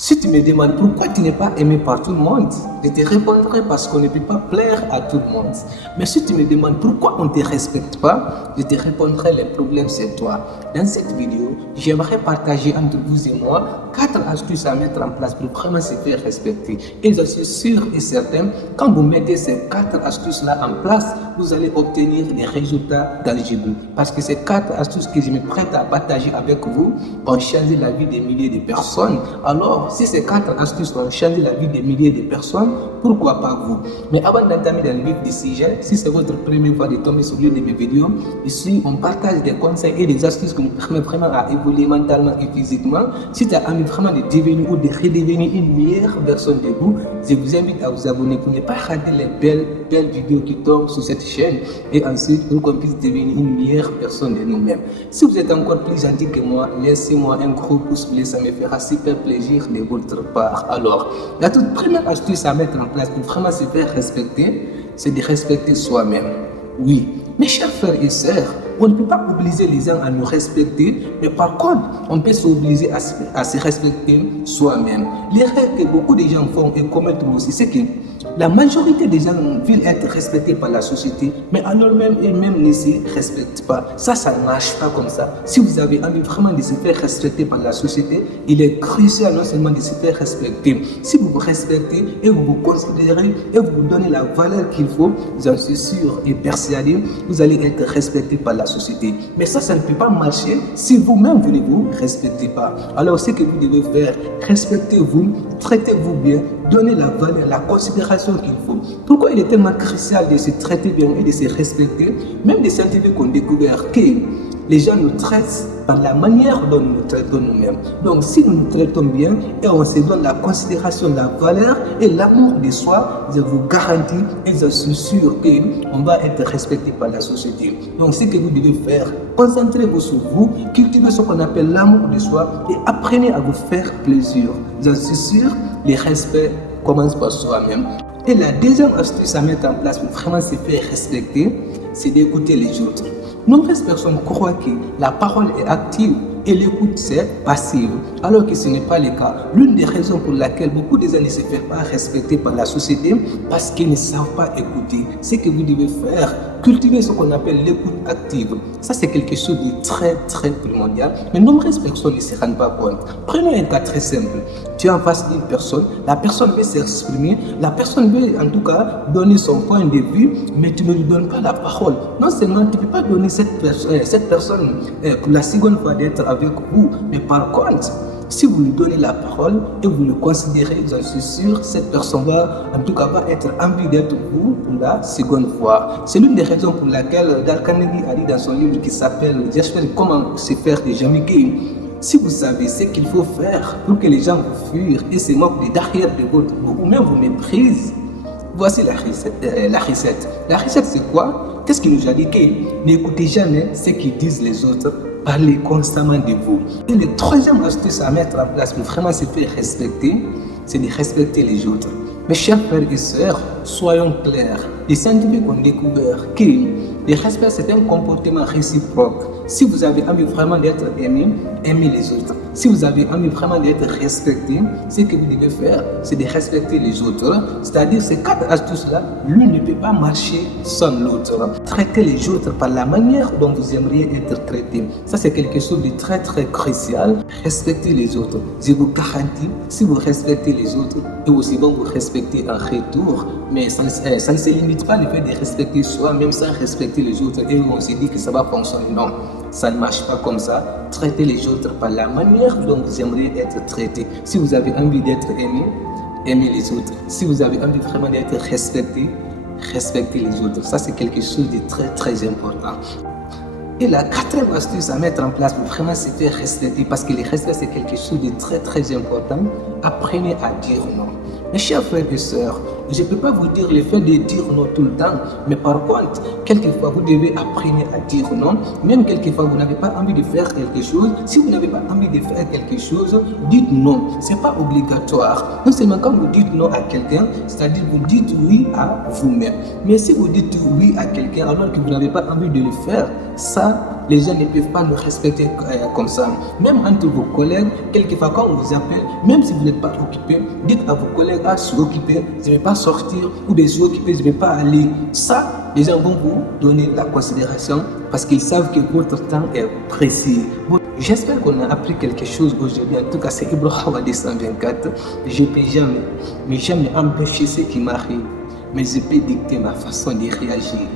Si tu me demandes pourquoi tu n'es pas aimé par tout le monde, je te répondrai parce qu'on ne peut pas plaire à tout le monde. Mais si tu me demandes pourquoi on ne te respecte pas, je te répondrai le problème c'est toi. Dans cette vidéo, j'aimerais partager entre vous et moi 4 astuces à mettre en place pour vraiment se faire respecter. Et je suis sûr et certain, quand vous mettez ces 4 astuces-là en place, vous allez obtenir des résultats tangibles. Parce que ces 4 astuces que je me prête à partager avec vous vont changer la vie des milliers de personnes. Alors, si ces 4 astuces vont changer la vie des milliers de personnes, pourquoi pas vous? Mais avant d'entamer dans le vif du sujet, si c'est votre première fois de tomber sur l'une de mes vidéos, ici on partage des conseils et des astuces qui nous permettent vraiment à évoluer mentalement et physiquement. Si tu as envie vraiment de devenir ou de redevenir une meilleure personne de vous, je vous invite à vous abonner pour ne pas rater les belles vidéos qui tombent sur cette chaîne et ensuite pour qu'on puisse devenir une meilleure personne de nous-mêmes. Si vous êtes encore plus gentil que moi, laissez-moi un gros pouce bleu, ça me fera super plaisir de votre part. Alors, la toute première astuce à mettre en place pour vraiment se faire respecter, c'est de respecter soi-même. Oui, mes chers frères et sœurs, on ne peut pas obliger les gens à nous respecter, mais par contre, on peut s'obliger à se respecter soi-même. L'erreur que beaucoup de gens font et commettent aussi, c'est que la majorité des gens veulent être respectés par la société, mais alors même eux-mêmes ne se respectent pas. Ça ne marche pas comme ça. Si vous avez envie vraiment de se faire respecter par la société, il est crucial non seulement de se faire respecter. Si vous vous respectez et vous vous considérez et vous vous donnez la valeur qu'il faut, j'en suis sûr et persuadé, vous allez être respecté par la société. Mais ça ne peut pas marcher si vous-même vous ne vous respectez pas. Alors ce que vous devez faire, respectez-vous, traitez-vous bien, donnez la valeur, la considération qu'il faut. Pourquoi il est tellement crucial de se traiter bien et de se respecter? Même des scientifiques ont découvert que les gens nous traitent par la manière dont nous nous traitons nous-mêmes. Donc si nous nous traitons bien et on se donne la considération, la valeur et l'amour de soi, je vous garantis et je suis sûr qu'on va être respecté par la société. Donc ce que vous devez faire, concentrez-vous sur vous, cultivez ce qu'on appelle l'amour de soi et apprenez à vous faire plaisir. Je suis sûr, le respect commence par soi-même. Et la deuxième astuce à mettre en place pour vraiment se faire respecter, c'est d'écouter les autres. Nombreuses personnes croient que la parole est active et l'écoute c'est passive, alors que ce n'est pas le cas. L'une des raisons pour laquelle beaucoup de gens ne se font pas respecter par la société, parce qu'ils ne savent pas écouter. Ce que vous devez faire, cultiver ce qu'on appelle l'écoute active. Ça c'est quelque chose de très primordial, mais nombreuses personnes ne se rendent pas compte. Prenons un cas très simple. Tu es en face d'une personne, la personne veut s'exprimer, la personne veut en tout cas donner son point de vue, mais tu ne lui donnes pas la parole. Non seulement tu ne peux pas donner cette personne pour la seconde fois d'être avec vous, mais par contre, si vous lui donnez la parole et vous le considérez, j'en suis sûr, cette personne va être envie d'être vous pour la seconde fois. C'est l'une des raisons pour laquelle Dale Carnegie a dit dans son livre qui s'appelle J'espère comment se faire des amis. Si vous savez ce qu'il faut faire pour que les gens vous fuient et se moquent derrière de votre dos ou même vous méprisent, voici la recette. La recette c'est quoi? Qu'est-ce qu'il nous a dit? Que n'écoutez jamais ce qu'ils disent les autres, parlez constamment de vous. Et le troisième astuce à mettre en place pour vraiment se faire respecter, c'est de respecter les autres. Mes chers frères et sœurs, soyons clairs. Les scientifiques ont découvert que le respect c'est un comportement réciproque. Si vous avez envie vraiment d'être aimé, aimez les autres. Si vous avez envie vraiment d'être respecté, ce que vous devez faire, c'est de respecter les autres. C'est-à-dire ces 4 astuces-là, l'une ne peut pas marcher sans l'autre. Traitez les autres par la manière dont vous aimeriez être traité. Ça, c'est quelque chose de très crucial. Respectez les autres. Je vous garantis, si vous respectez les autres, et aussi bon vous respectez en retour, mais ça ne se limite pas le fait de respecter soi, même sans respecter les autres, et on se dit que ça va fonctionner. Non, ça ne marche pas comme ça. Traitez les autres par la manière dont vous aimeriez être traité. Si vous avez envie d'être aimé, aimez les autres. Si vous avez envie vraiment d'être respecté, respectez les autres. Ça, c'est quelque chose de très important. Et la 4e astuce à mettre en place pour vraiment se faire respecter, parce que le respect c'est quelque chose de très important, apprenez à dire non. Mes chers frères et sœurs, je ne peux pas vous dire le fait de dire non tout le temps, mais par contre, quelquefois vous devez apprendre à dire non, même quelquefois vous n'avez pas envie de faire quelque chose. Si vous n'avez pas envie de faire quelque chose, dites non, ce n'est pas obligatoire. Non seulement quand vous dites non à quelqu'un, c'est-à-dire vous dites oui à vous-même. Mais si vous dites oui à quelqu'un alors que vous n'avez pas envie de le faire, ça les gens ne peuvent pas nous respecter comme ça. Même entre vos collègues, quelquefois quand on vous appelle, même si vous n'êtes pas occupé, dites à vos collègues, ah, je suis occupé, je ne vais pas sortir, ou je suis occupé, je ne vais pas aller. Ça, les gens vont vous donner la considération parce qu'ils savent que votre temps est précieux. Bon, j'espère qu'on a appris quelque chose aujourd'hui. En tout cas, c'est Ibrahim Hawadi 124. Je ne peux jamais empêcher ce qui m'arrive, mais je peux dicter ma façon de réagir.